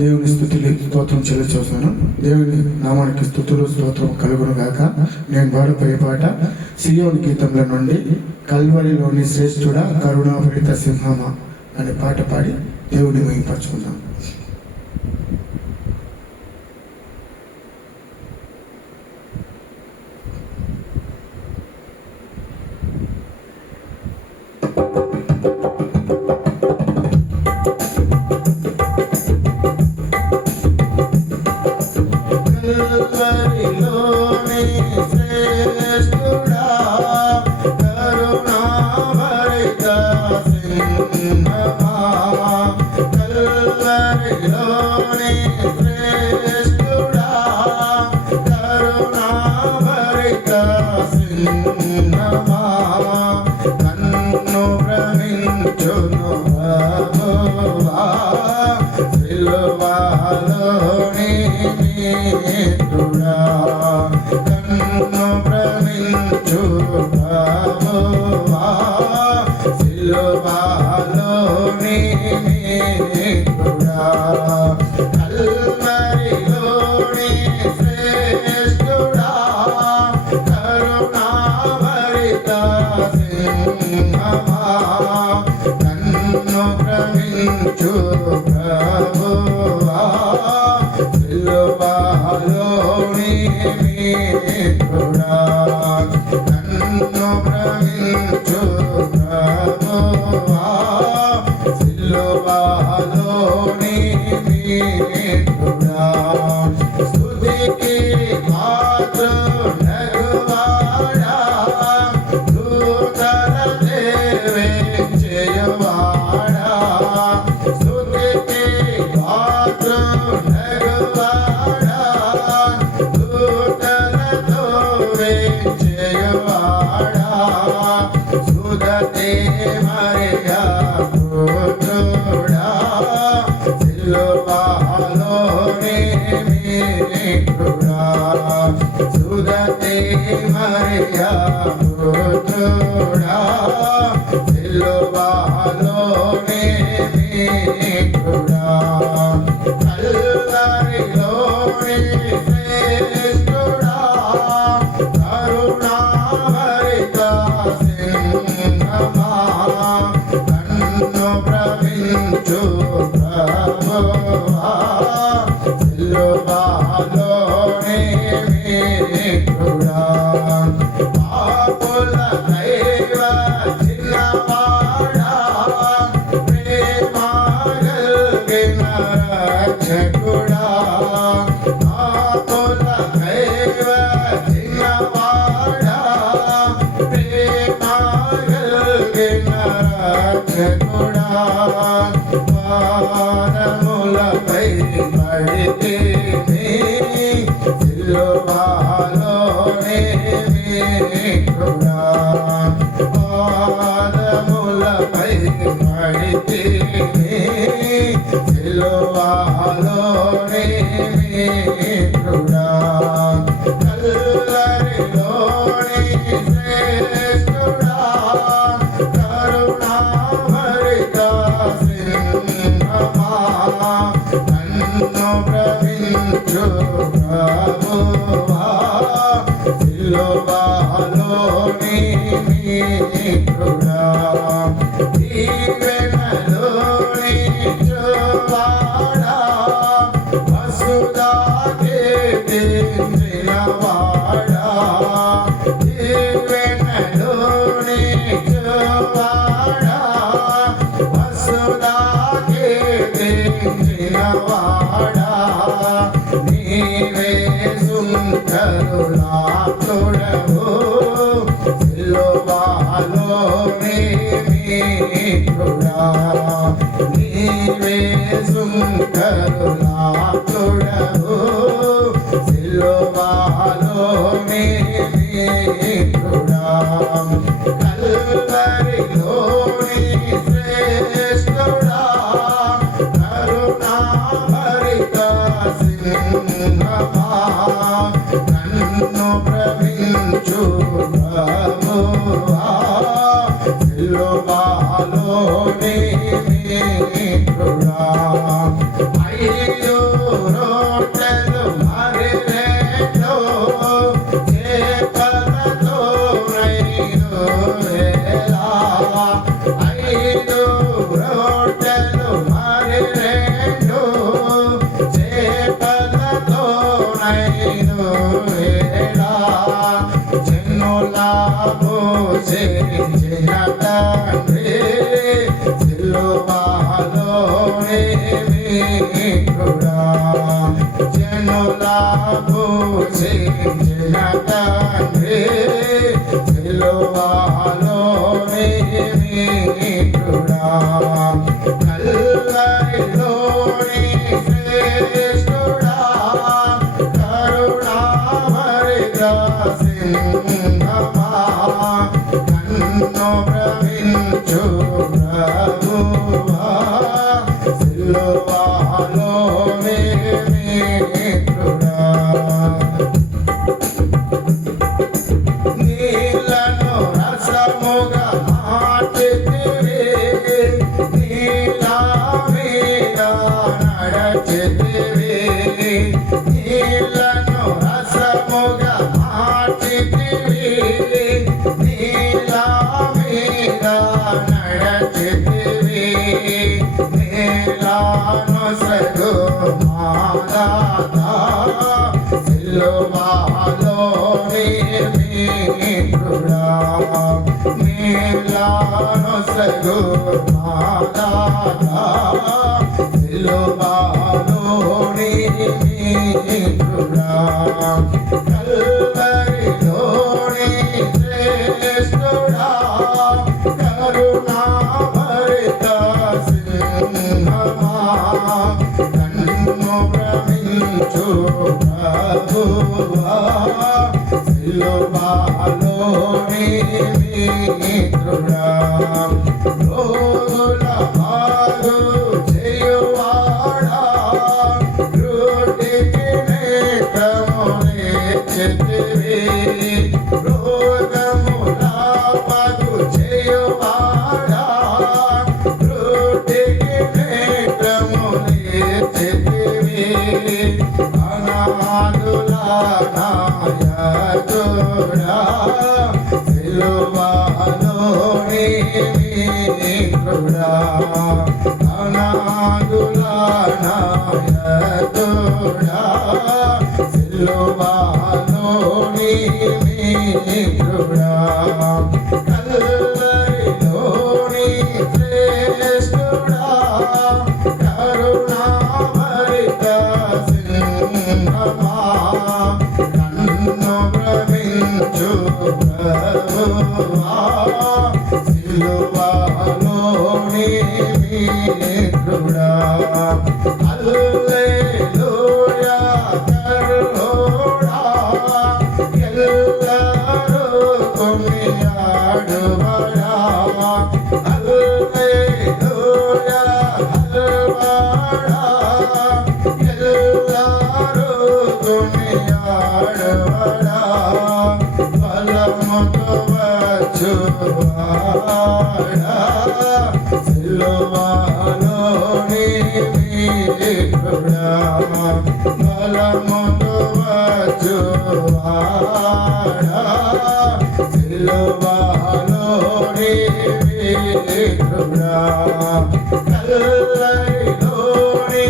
దేవుని స్తుతులు స్తోత్రం చెల్లించున్నాను. దేవుని నామానికి స్తుతులు స్తోత్రం కలుగును గాక. నేను పాడబోయే పాట సియోను గీతంలో నుండి కల్వరిలోని శ్రేష్ఠుడా కరుణాభరిత సింహమా అనే పాట పాడి దేవుడిని మహిమపరచుకుందాం. Ayyo మిత్రుడా జనుల పూజించిన తండ్రి సిలువలోని మిత్రుడా కల్వరిలోని శ్రేష్ఠుడా కరుణామృత సింహమా నన్ను భ్రమించు ప్రభువా సిలువలోని మిత్రుడా నీలను రసముగా మార్చితివి నీలా మీద నడచితివి నీలను రసముగా మార్చితివి నీలా మీద నడచితివి నీలాను సగు మాదాతా సిలువలోని మిత్రుడా నీలాను సగు మాదాతా సిలువలోని మిత్రుడా కల్వరిలోని శ్రేష్ఠుడా కరుణామృత సింహమా నన్ను భ్రమించు ప్రభువా సిలువలోని మిత్రుడా రోగుల బాగు చేయువాడా రోటికి నేత్రములే చెతివి రోగముల బాగు చేయువాడా రోటికి నేత్రములే చెతివి అనాథుల నాయకుడా సిలువలోని మిత్రుడా అనాథుల నాయకుడా సిలువలోని మిత్రుడా కల్వరిలోని శ్రేష్ఠుడా కరుణామృత సింహమా నన్ను భ్రమించు ప్రభువా సిలువలోని మిత్రుడా హల్లెలూయా కరుణోడా ఎల్లరూ కొనియాడువడా హల్లెలూయా హల్లెలూయా ఎల్లరూ కొనియాడువడా బలముతో వచ్చువాడా సిలువలోని మిత్రుడా బలముతో వచ్చువాడా సిలువలోని మిత్రుడా కల్వరిలోని